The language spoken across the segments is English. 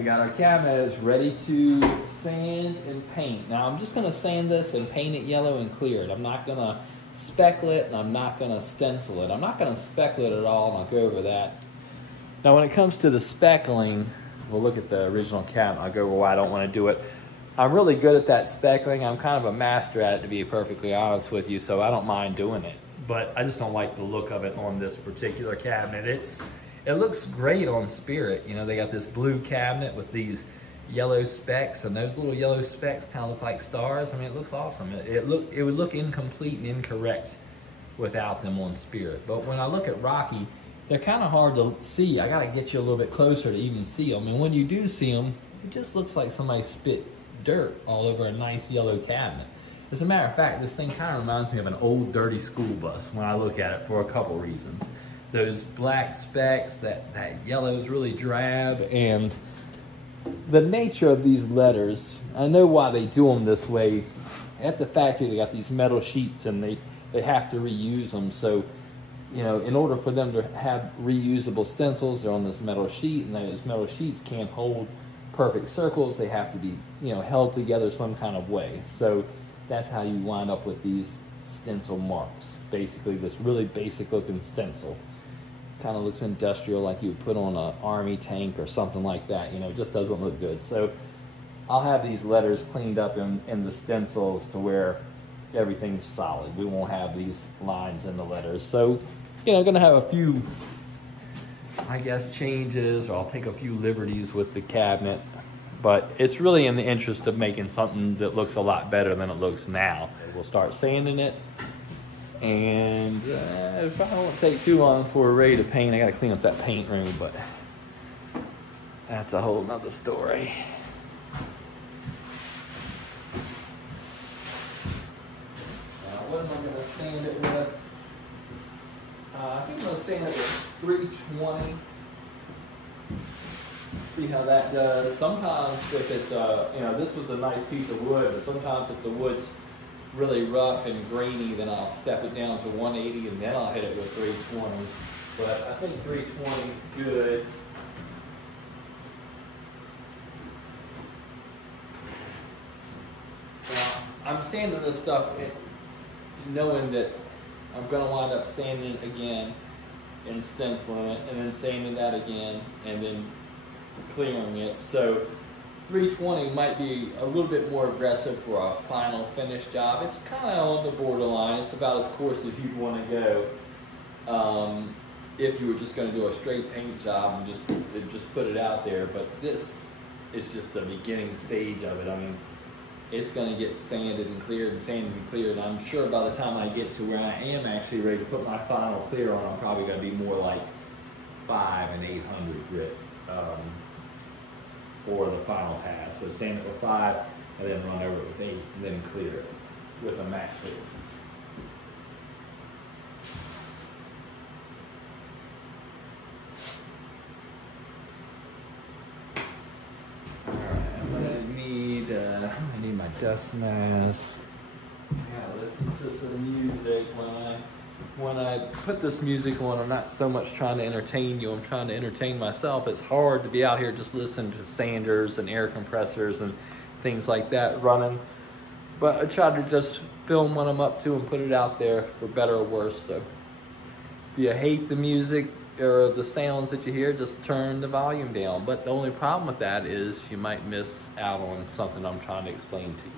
we got our cabinet. It's ready to sand and paint. Now I'm just gonna sand this and paint it yellow and clear it. I'm not gonna speckle it, and I'm not gonna stencil it. I'm not gonna speckle it at all, and I'll go over that. Now when it comes to the speckling, we'll look at the original cabinet. I'll go over why I don't wanna do it. I'm really good at that speckling. I'm kind of a master at it, to be perfectly honest with you, so I don't mind doing it. But I just don't like the look of it on this particular cabinet. It looks great on Spirit. You know, they got this blue cabinet with these yellow specks, and those little yellow specks kind of look like stars. I mean, it looks awesome. It would look incomplete and incorrect without them on Spirit. But when I look at Rocky, they're kind of hard to see. I gotta get you a little bit closer to even see them. And when you do see them, it just looks like somebody spit dirt all over a nice yellow cabinet. As a matter of fact, this thing kind of reminds me of an old dirty school bus when I look at it, for a couple reasons. Those black specks, that yellow is really drab, and the nature of these letters, I know why they do them this way. At the factory, they got these metal sheets, and they have to reuse them. So, you know, in order for them to have reusable stencils, they're on this metal sheet, and those metal sheets can't hold perfect circles. They have to be, you know, held together some kind of way. So that's how you wind up with these stencil marks. Basically, this really basic looking stencil. Kind of looks industrial, like you would put on an army tank or something like that. You know, it just doesn't look good. So I'll have these letters cleaned up in the stencils to where everything's solid. We won't have these lines in the letters. So, you know, I'm gonna have a few, I guess, changes, or I'll take a few liberties with the cabinet. But it's really in the interest of making something that looks a lot better than it looks now. We'll start sanding it. And it probably won't take too long before we're ready to paint. I gotta clean up that paint room, but that's a whole nother story. What am I gonna sand it with? I think I'm gonna sand it with 320. See how that does. Sometimes if it's, you know, this was a nice piece of wood, but sometimes if the wood's really rough and grainy, then I'll step it down to 180, and then I'll hit it with 320. But I think 320 is good. Now, I'm sanding this stuff knowing that I'm going to wind up sanding it again and stenciling it, and then sanding that again, and then clearing it. So 320 might be a little bit more aggressive for a final finish job. It's kind of on the borderline. It's about as coarse as you'd want to go if you were just going to do a straight paint job and just put it out there. But this is just the beginning stage of it. I mean, it's going to get sanded and cleared and sanded and cleared. And I'm sure by the time I get to where I am actually ready to put my final clear on, I'm probably going to be more like 5 and 800 grit. For the final pass. So sand it with 5 and then run over it with 8 and then clear it with a matte clear. Alright, I'm gonna need I need my dust mask. I gotta listen to some music. When I put this music on, I'm not so much trying to entertain you, I'm trying to entertain myself. It's hard to be out here just listening to sanders and air compressors and things like that running. But I try to just film what I'm up to and put it out there, for better or worse. So if you hate the music or the sounds that you hear, just turn the volume down. But the only problem with that is you might miss out on something I'm trying to explain to you.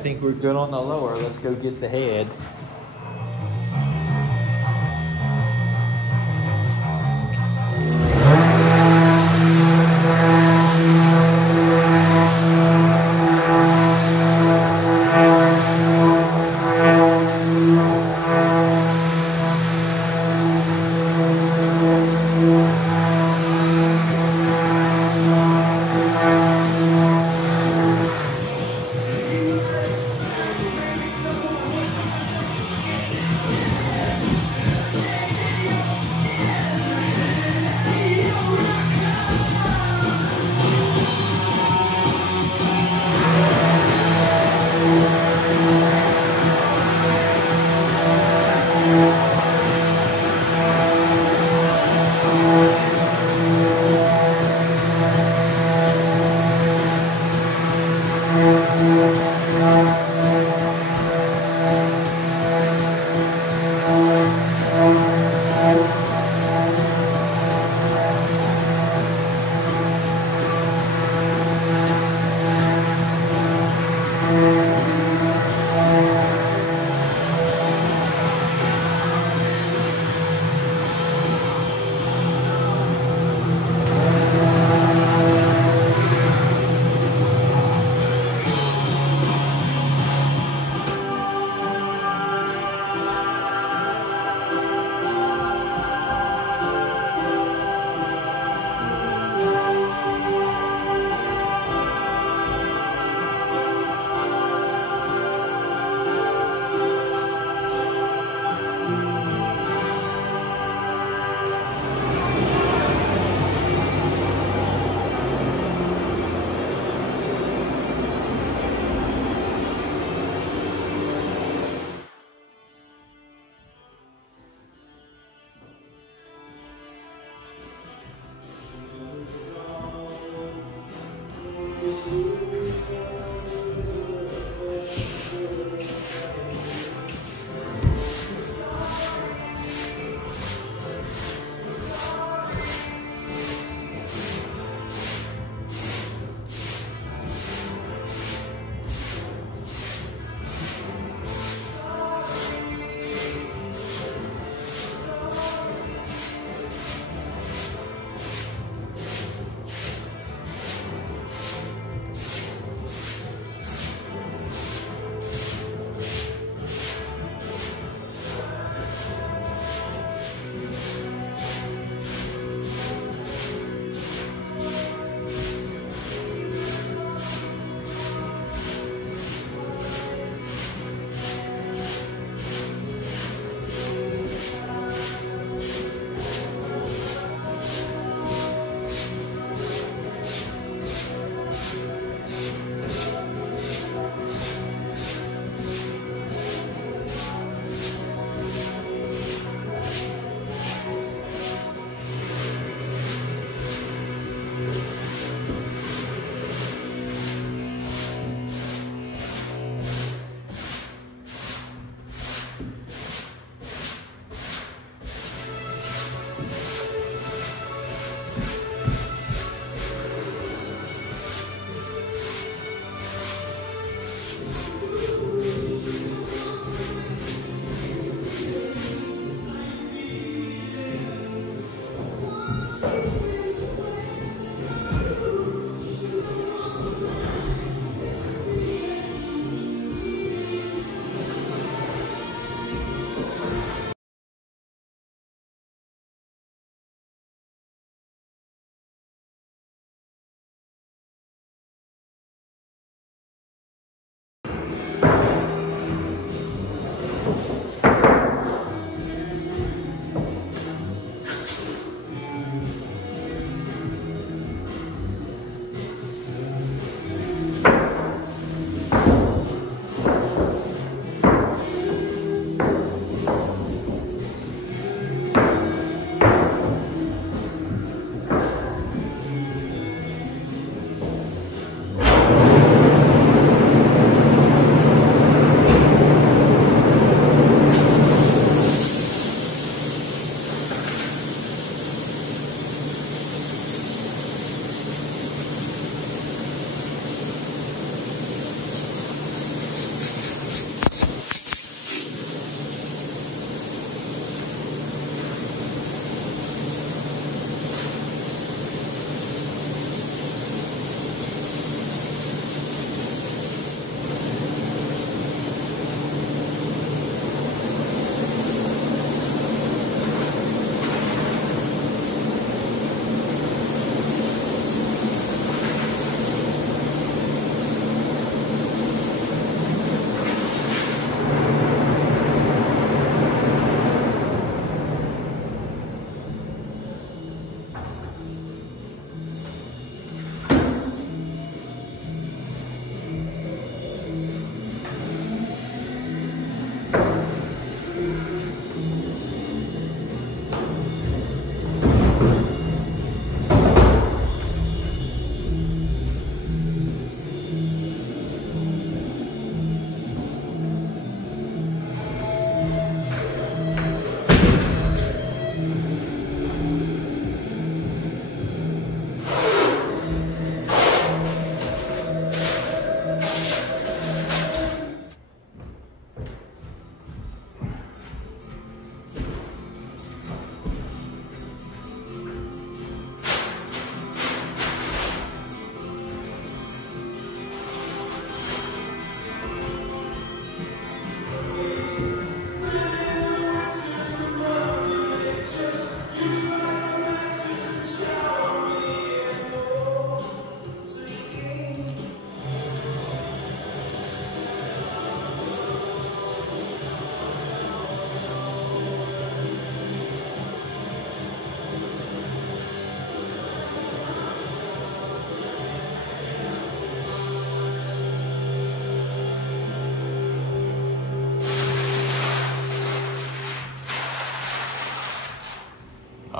I think we're good on the lower. Let's go get the head.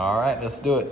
All right, let's do it.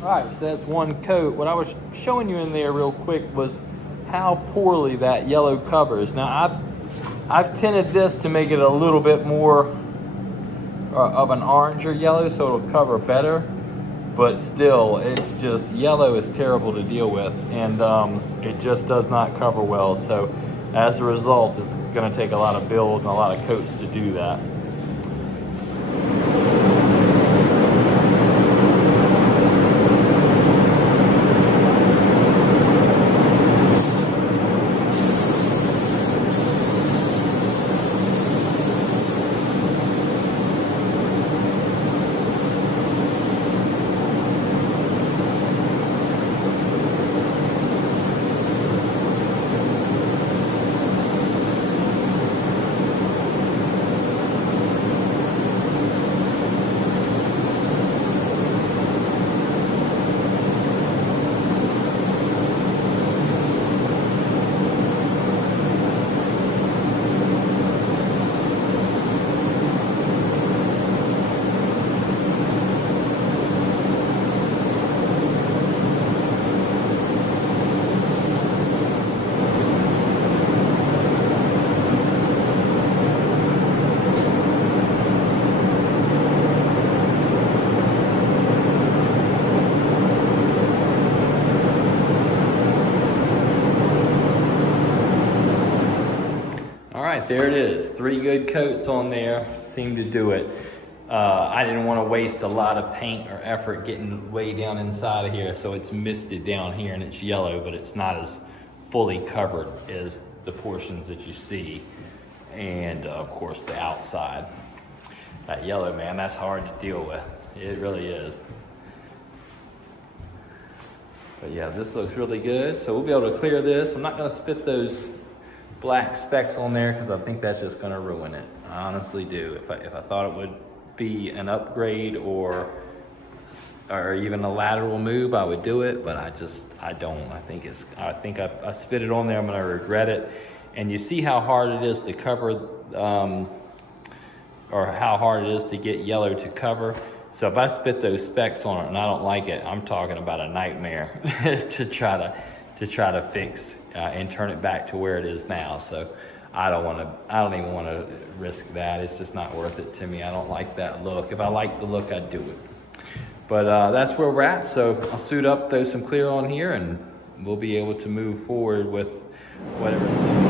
All right, so that's one coat. What I was showing you in there real quick was how poorly that yellow covers. Now I've tinted this to make it a little bit more of an orange or yellow so it'll cover better, but still it's just, yellow is terrible to deal with, and it just does not cover well. So as a result, it's going to take a lot of build and a lot of coats to do that. There it is, 3 good coats on there, seemed to do it. I didn't want to waste a lot of paint or effort getting way down inside of here, so it's misted down here and it's yellow, but it's not as fully covered as the portions that you see, and of course the outside. That yellow, man, that's hard to deal with. It really is. But yeah, this looks really good, so we'll be able to clear this. I'm not going to spit those black specks on there because I think that's just gonna ruin it. I honestly do. If I thought it would be an upgrade or even a lateral move, I would do it, but I don't. I think I spit it on there, I'm gonna regret it. And you see how hard it is to cover, or how hard it is to get yellow to cover. So if I spit those specks on it and I don't like it, I'm talking about a nightmare to try to fix and turn it back to where it is now. So I don't even want to risk that. It's just not worth it to me. I don't like that look. If I liked the look, I'd do it. But that's where we're at. So I'll suit up, throw some clear on here, and we'll be able to move forward with whatever's next.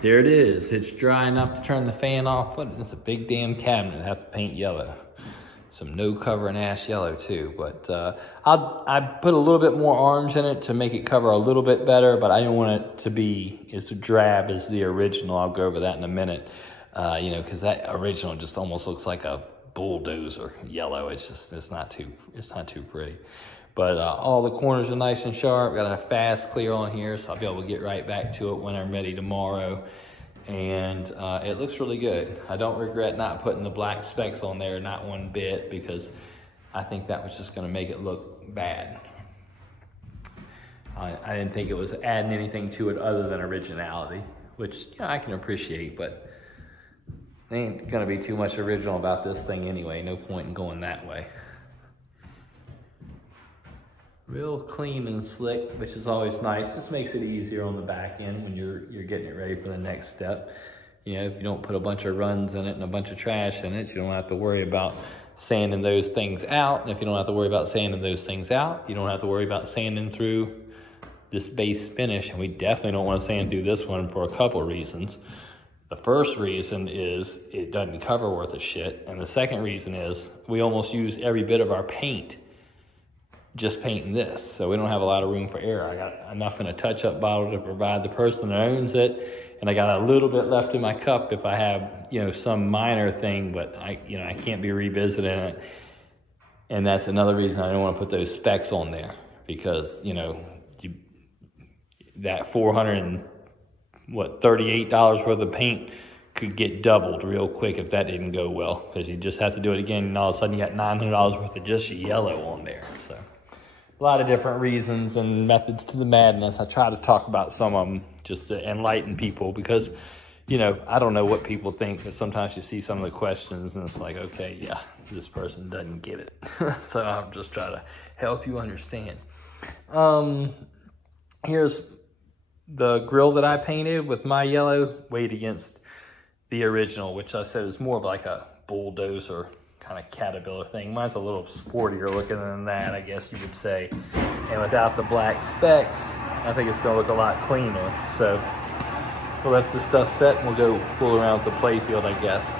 There it is. It's dry enough to turn the fan off, but it's a big damn cabinet. I have to paint yellow. Some no cover and ash yellow too, but I put a little bit more orange in it to make it cover a little bit better, but I didn't want it to be as drab as the original. I'll go over that in a minute, you know, because that original just almost looks like a bulldozer yellow. It's not too pretty. But all the corners are nice and sharp. Got a fast clear on here, so I'll be able to get right back to it when I'm ready tomorrow. And it looks really good. I don't regret not putting the black specks on there, not one bit, because I think that was just gonna make it look bad. I didn't think it was adding anything to it other than originality, which, you know, I can appreciate, but there ain't gonna be too much original about this thing anyway. No point in going that way. Real clean and slick, which is always nice. Just makes it easier on the back end when you're getting it ready for the next step. You know, if you don't put a bunch of runs in it and a bunch of trash in it, you don't have to worry about sanding those things out. And if you don't have to worry about sanding those things out, you don't have to worry about sanding through this base finish. And we definitely don't want to sand through this one for a couple of reasons. The first reason is it doesn't cover worth a shit. And the second reason is we almost use every bit of our paint just painting this, so we don't have a lot of room for error. I got enough in a touch-up bottle to provide the person that owns it, and I got a little bit left in my cup if I have, you know, some minor thing, but I can't be revisiting it. And that's another reason I don't want to put those specs on there, because, you know, that $438 worth of paint could get doubled real quick if that didn't go well, because you just have to do it again, and all of a sudden you got $900 worth of just yellow on there. So a lot of different reasons and methods to the madness. I try to talk about some of them just to enlighten people, because, you know, I don't know what people think, but sometimes you see some of the questions and it's like, okay, yeah, this person doesn't get it. So I'm just trying to help you understand. Here's the grill that I painted with my yellow, weighed against the original, which I said is more of like a bulldozer kind of Caterpillar thing. Mine's a little sportier looking than that, I guess you would say. And without the black specks, I think it's gonna look a lot cleaner. So we'll let this stuff set and we'll go fool around with the play field, I guess.